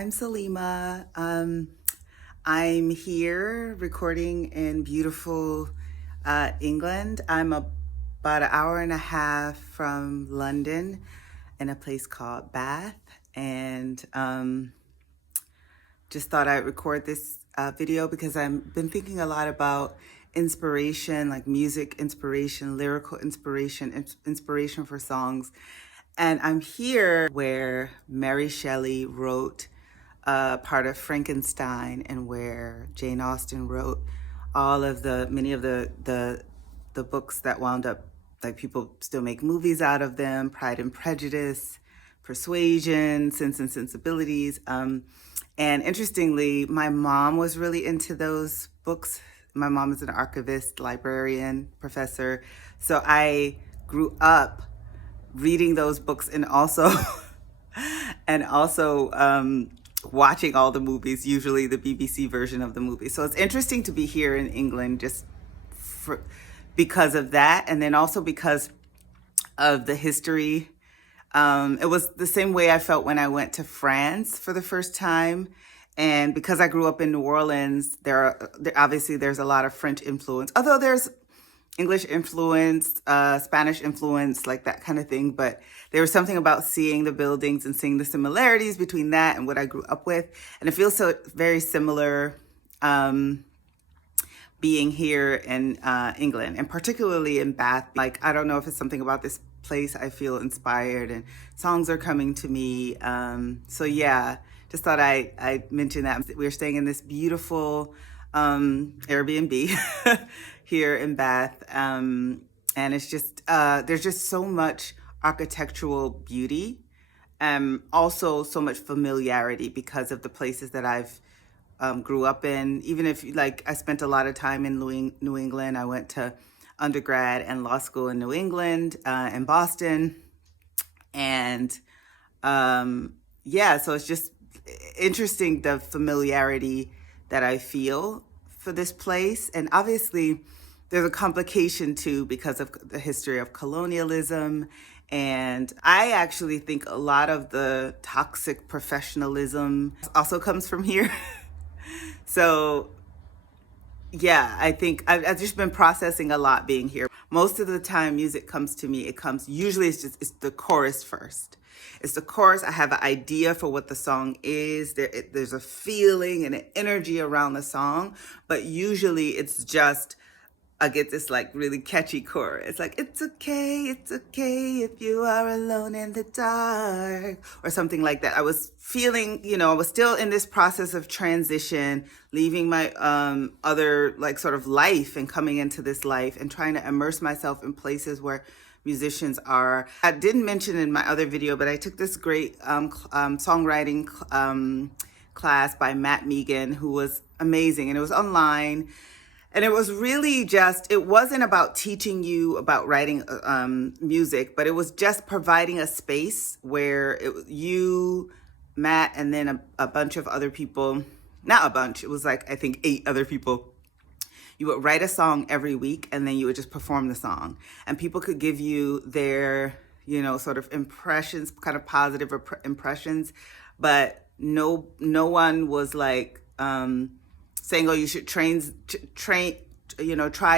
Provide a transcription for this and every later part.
I'm Salimah. I'm here recording in beautiful England. About an hour and a half from London in a place called Bath. And just thought I'd record this video because I've been thinking a lot about inspiration, like music inspiration, lyrical inspiration, inspiration for songs. And I'm here where Mary Shelley wrote part of Frankenstein, and where Jane Austen wrote many of the books that wound up, like, people still make movies out of them: Pride and Prejudice, Persuasion, Sense and Sensibilities. And interestingly, my mom was really into those books. My mom is an archivist, librarian, professor. So I grew up reading those books and also watching all the movies, usually the BBC version of the movie. So it's interesting to be here in England because of that, and then also because of the history. It was the same way I felt when I went to France for the first time. And because I grew up in New Orleans, obviously there's a lot of French influence, although there's English influence, Spanish influence, like that kind of thing. But there was something about seeing the buildings and seeing the similarities between that and what I grew up with. And it feels so very similar being here in England, and particularly in Bath. Like, I don't know if it's something about this place. I feel inspired and songs are coming to me. So yeah, just thought I'd mention that. We're staying in this beautiful Airbnb here in Bath. And it's just, there's just so much architectural beauty. Also so much familiarity because of the places that I've grew up in. Even if, like, I spent a lot of time in New England. I went to undergrad and law school in New England, in Boston. And yeah, so it's just interesting, the familiarity that I feel for this place. And obviously there's a complication too because of the history of colonialism. And I actually think a lot of the toxic professionalism also comes from here. So yeah, I think I've just been processing a lot being here. Most of the time music comes to me, usually it's the chorus first. It's the chorus. I have an idea for what the song is. There's a feeling and an energy around the song, but usually it's just, I get this like really catchy chorus. It's like, it's okay if you are alone in the dark, or something like that. I was feeling, I was still in this process of transition, leaving my other, like, sort of life and coming into this life and trying to immerse myself in places where musicians are. I didn't mention in my other video, but I took this great songwriting class by Matt Megan, who was amazing, and it was online. And it was really just, it wasn't about teaching you about writing music, but it was just providing a space where you, Matt, and then a bunch of other people, not a bunch, it was like, I think 8 other people. You would write a song every week, and then you would just perform the song. And people could give you their, sort of impressions, kind of positive impressions, but no one was like, saying, oh, you should try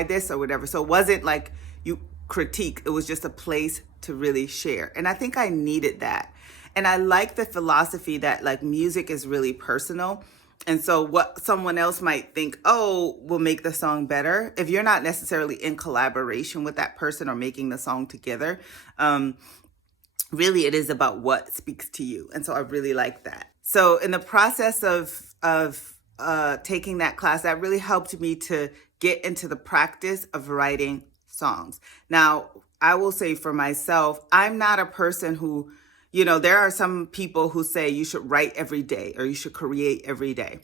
this or whatever. So it wasn't like you critique. It was just a place to really share. And I think I needed that. And I like the philosophy that, like, music is really personal. And so what someone else might think, oh, will make the song better, if you're not necessarily in collaboration with that person or making the song together, really it is about what speaks to you. And so I really like that. So in the process of taking that class, that really helped me to get into the practice of writing songs. Now, I will say for myself, I'm not a person who, there are some people who say you should write every day or you should create every day.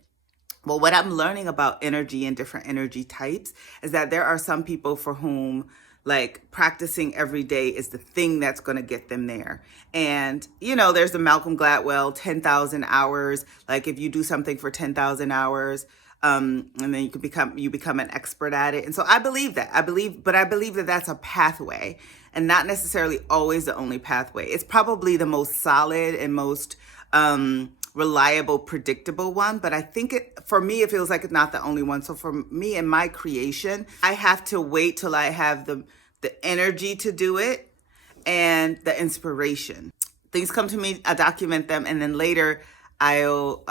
Well, what I'm learning about energy and different energy types is that there are some people for whom, like, practicing every day is the thing that's going to get them there. And, there's the Malcolm Gladwell 10,000 hours. Like, if you do something for 10,000 hours, and then you become an expert at it. And so I believe that. I believe that that's a pathway, and not necessarily always the only pathway. It's probably the most solid and most reliable, predictable one, but I think for me, it feels like it's not the only one. So for me in my creation, I have to wait till I have the energy to do it and the inspiration. Things come to me, I document them, and then later I'll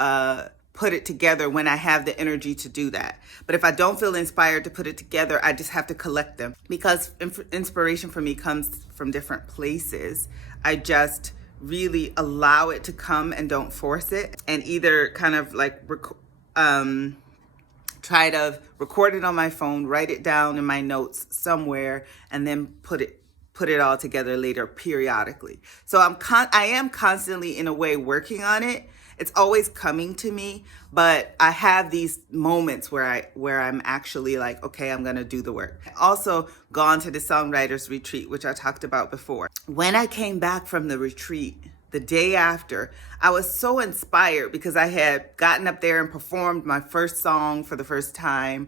put it together when I have the energy to do that. But if I don't feel inspired to put it together, I just have to collect them, because inspiration for me comes from different places. I just really allow it to come and don't force it, and either kind of like try to record it on my phone, write it down in my notes somewhere, and then put it all together later periodically. So I am constantly in a way working on it. It's always coming to me, but I have these moments where I'm actually like, okay, I'm gonna do the work. Also gone to the songwriters retreat, which I talked about before. When I came back from the retreat, the day after, I was so inspired because I had gotten up there and performed my first song for the first time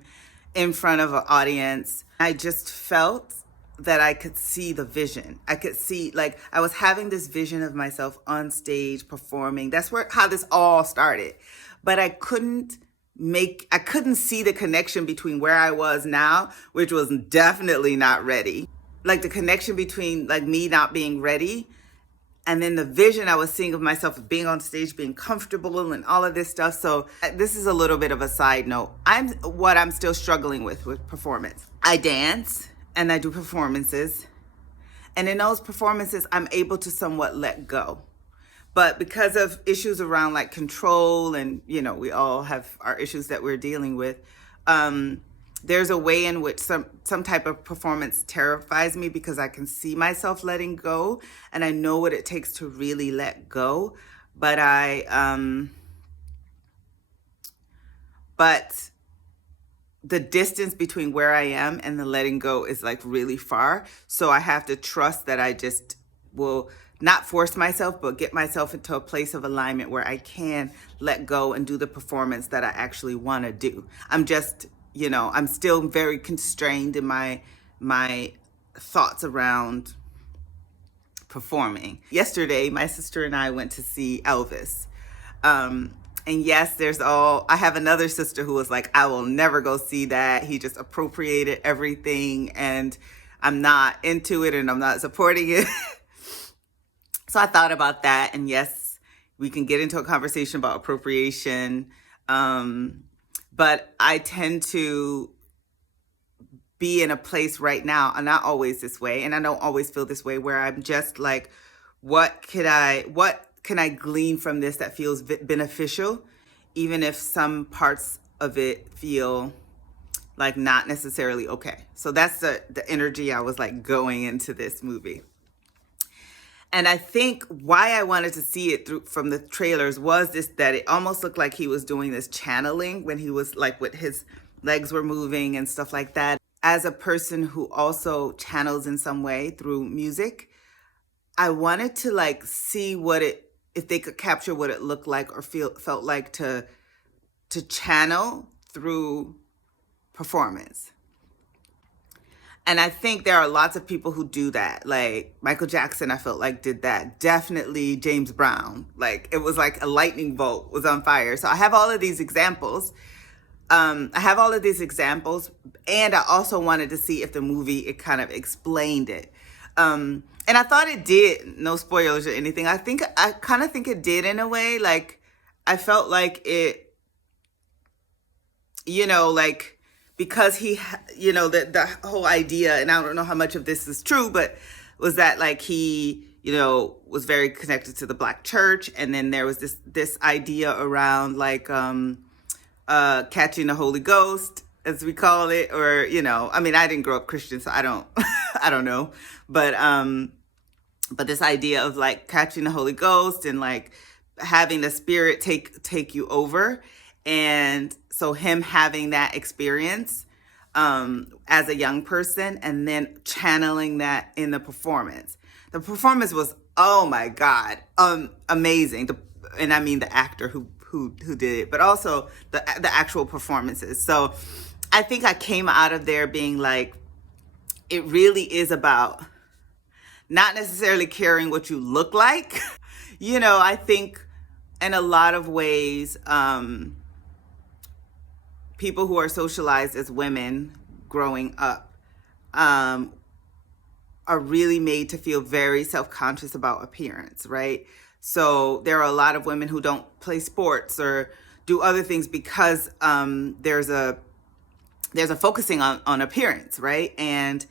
in front of an audience. I just felt that I could see the vision. I could see, like, I was having this vision of myself on stage performing. That's how this all started. But I couldn't see the connection between where I was now, which was definitely not ready. Like the connection between like me not being ready and then the vision I was seeing of myself of being on stage, being comfortable and all of this stuff. So this is a little bit of a side note. What I'm still struggling with performance. I dance and I do performances. And in those performances, I'm able to somewhat let go. But because of issues around like control and, we all have our issues that we're dealing with, there's a way in which some type of performance terrifies me because I can see myself letting go and I know what it takes to really let go. But the distance between where I am and the letting go is like really far. So I have to trust that I just will not force myself, but get myself into a place of alignment where I can let go and do the performance that I actually want to do. I'm just, I'm still very constrained in my thoughts around performing. Yesterday, my sister and I went to see Elvis. And yes, I have another sister who was like, I will never go see that. He just appropriated everything and I'm not into it and I'm not supporting it. So I thought about that. And yes, we can get into a conversation about appropriation. But I tend to be in a place right now, I'm not always this way, and I don't always feel this way, where I'm just like, what can I glean from this that feels beneficial, even if some parts of it feel like not necessarily okay. So that's the energy I was like going into this movie. And I think why I wanted to see it from the trailers was that it almost looked like he was doing this channeling when he was like, with his legs were moving and stuff like that. As a person who also channels in some way through music, I wanted to like see if they could capture what it looked like or felt like to channel through performance. And I think there are lots of people who do that. Like Michael Jackson, I felt like did that. Definitely James Brown. Like it was like a lightning bolt was on fire. So I have all of these examples. And I also wanted to see if the movie, it kind of explained it. And I thought it did. No spoilers or anything. I kind of think it did in a way. Like I felt like it, like, because he, the whole idea, and I don't know how much of this is true, but was that like he, was very connected to the Black church. And then there was this idea around like catching the Holy Ghost, as we call it, or, I mean, I didn't grow up Christian, so I don't, I don't know. But this idea of like catching the Holy Ghost and like having the Spirit take you over. And so him having that experience as a young person and then channeling that in the performance. The performance was, oh my God, amazing. And I mean the actor who did it, but also the actual performances. So I think I came out of there being like, it really is about not necessarily caring what you look like. I think in a lot of ways, people who are socialized as women growing up are really made to feel very self-conscious about appearance, right? So there are a lot of women who don't play sports or do other things because there's a focusing on appearance, right? And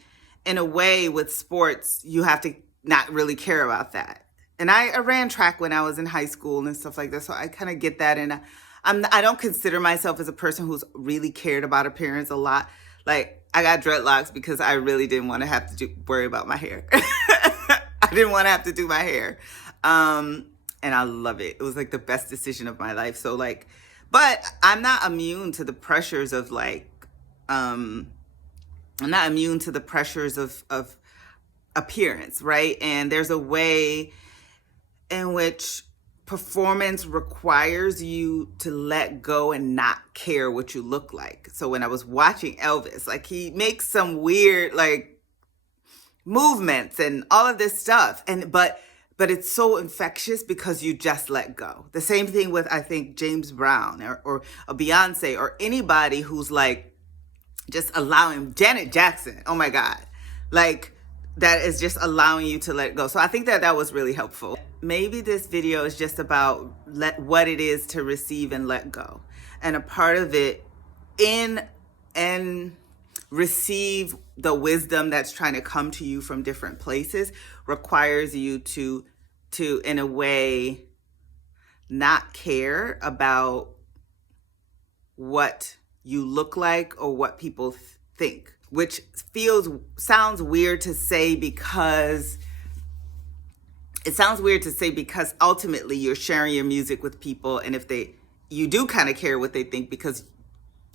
in a way with sports, you have to not really care about that. And I ran track when I was in high school and stuff like that, so I kind of get that. And I don't consider myself as a person who's really cared about appearance a lot. Like, I got dreadlocks because I really didn't want to have to worry about my hair. I didn't want to have to do my hair. And I love it. It was like the best decision of my life. So like, but I'm not immune to the pressures of like, I'm not immune to the pressures of appearance, right? And there's a way in which performance requires you to let go and not care what you look like. So when I was watching Elvis, like he makes some weird like movements and all of this stuff, and but it's so infectious because you just let go. The same thing with, I think, James Brown or a Beyonce or anybody who's like just allowing, Janet Jackson, oh my God, like that is just allowing you to let go. So I think that was really helpful. Maybe this video is just about what it is to receive and let go. And a part of it and receive the wisdom that's trying to come to you from different places requires you to in a way not care about what you look like or what people think, which sounds weird to say because ultimately you're sharing your music with people, and if you do kind of care what they think, because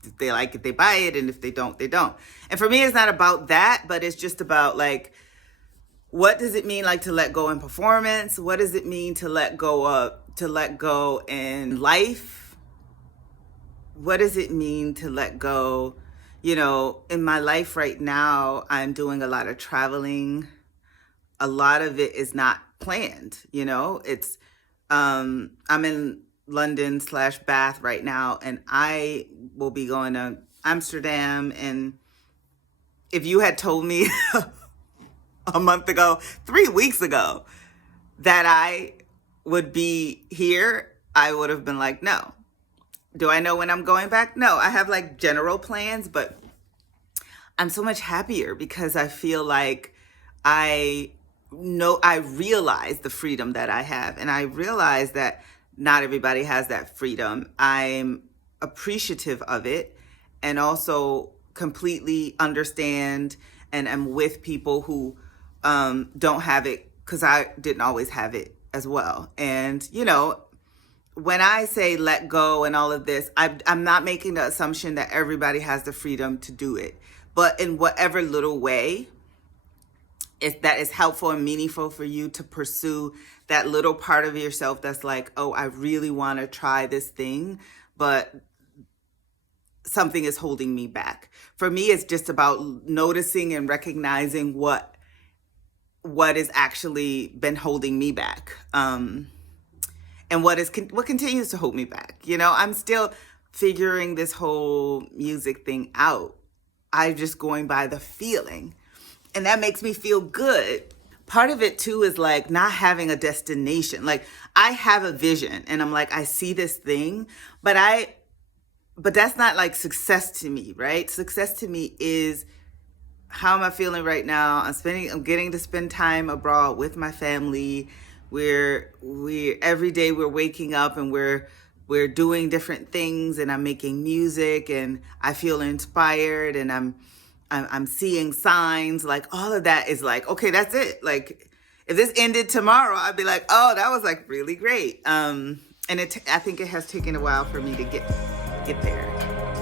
if they like it, they buy it, and if they don't, they don't. And for me, it's not about that, but it's just about like, what does it mean like to let go in performance? What does it mean to let go in life? What does it mean to let go? You know, in my life right now, I'm doing a lot of traveling. A lot of it is not planned, you know. It's I'm in London / Bath right now, and I will be going to Amsterdam. And if you had told me a month ago, 3 weeks ago, that I would be here, I would have been like, no. Do I know when I'm going back? No, I have like general plans, but I'm so much happier because I feel like I realize the freedom that I have, and I realize that not everybody has that freedom. I'm appreciative of it, and also completely understand and am with people who don't have it, because I didn't always have it as well. And, you know, when I say let go and all of this, I'm not making the assumption that everybody has the freedom to do it. But in whatever little way that is helpful and meaningful for you to pursue that little part of yourself that's like, oh, I really want to try this thing, but something is holding me back. For me, it's just about noticing and recognizing what has actually been holding me back. And what continues to hold me back. You know, I'm still figuring this whole music thing out. I'm just going by the feeling, and that makes me feel good. Part of it too is like not having a destination. Like, I have a vision and I'm like, I see this thing, but that's not like success to me, right? Success to me is, how am I feeling right now? I'm getting to spend time abroad with my family. We every day we're waking up and we're doing different things, and I'm making music, and I feel inspired, and I'm seeing signs. Like, all of that is like, okay, that's it. Like, if this ended tomorrow, I'd be like, oh, that was like really great. And I think it has taken a while for me to get there.